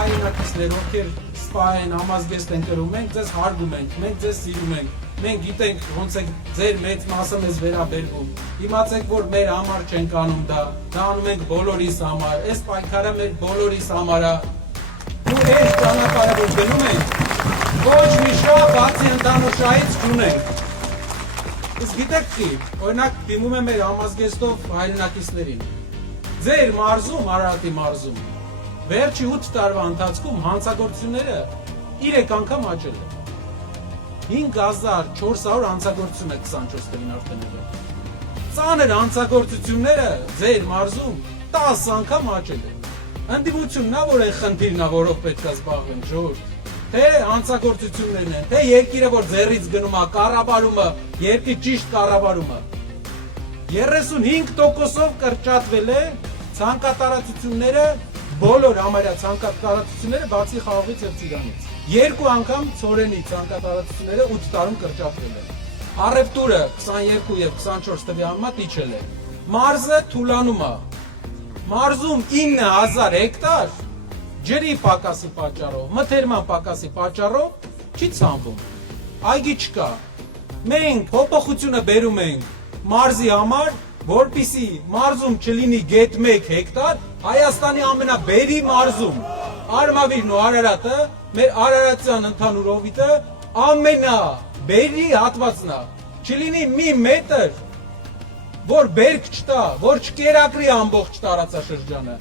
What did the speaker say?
հայրենակիցներ, ովքեր սպա են, համազգեստ են կրում, մենք ձեզ հարգում ենք, մենք ձեզ սիրում ենք, մենք գիտենք ոնց է ձեր մեծ մասը մեզ վերաբերվում։ Իմացեք, որ մեր համար չենք անում դա անում ենք բոլորիս համար, այս պայքարը մեր բոլորիս համար է։ Ու այս ճանապարհը որ գնում ենք, ոչ մի շահ բացի ընդհանուր շահից չունենք։ Իսկ գիտեք չի, օրինակ դիմում է մեր համազգեստով հայրենակիցներին։ Ձեր մարզում, Արարատի մարզում, վերջի 8 տարվա ընթացքում հանցագործությունները 3 անգամ աճել են։ 5400 հանցագործություն է 24 տարին արդեն եղել։ Ծանր հանցագործությունները ձեր մարզում 10 անգամ աճել են։ Ընդդիմությունն է, որ այն խնդիրն է, որով պետք է զբաղվեն, ժողովուրդ։ Թե հանցագործություններն են, թե երկիրը, որ ձեռից գնում է, կառավարումը, երկրի ճիշտ կառավարումը։ 35%-ով կրճատվել է ցանկատարածությունները, բոլոր համարյա ցանկատարածությունները բացի խաղողից եւ ծիրանից։ 2 անգամ ծորենի ցանկատարածությունները 8 տարում կրճատվել են։ Առևտուրը 22 եւ 24 թվի համեմատ իջել է։ Մարզը թուլանում է։ Մարզում 9000 հեկտար ջրի պակասի պատճառով, մթերման պակասի պատճառով չի ցանվում։ Այգի չկա։ Մենք փոփոխությունը բերում ենք մարզի համար, որպիսի մարզում չլինի գետ 1 հեկտար, Հայաստանի ամենաբերի մարզում Արմավիրն ու Արարատը, մեր Արարատյան ընդհանուր հովիտը ամենաբերի հատվածն է։ Չլինի մի մետր, որ բերք չտա, որ չկերակրի ամբողջ տարածաշրջանը։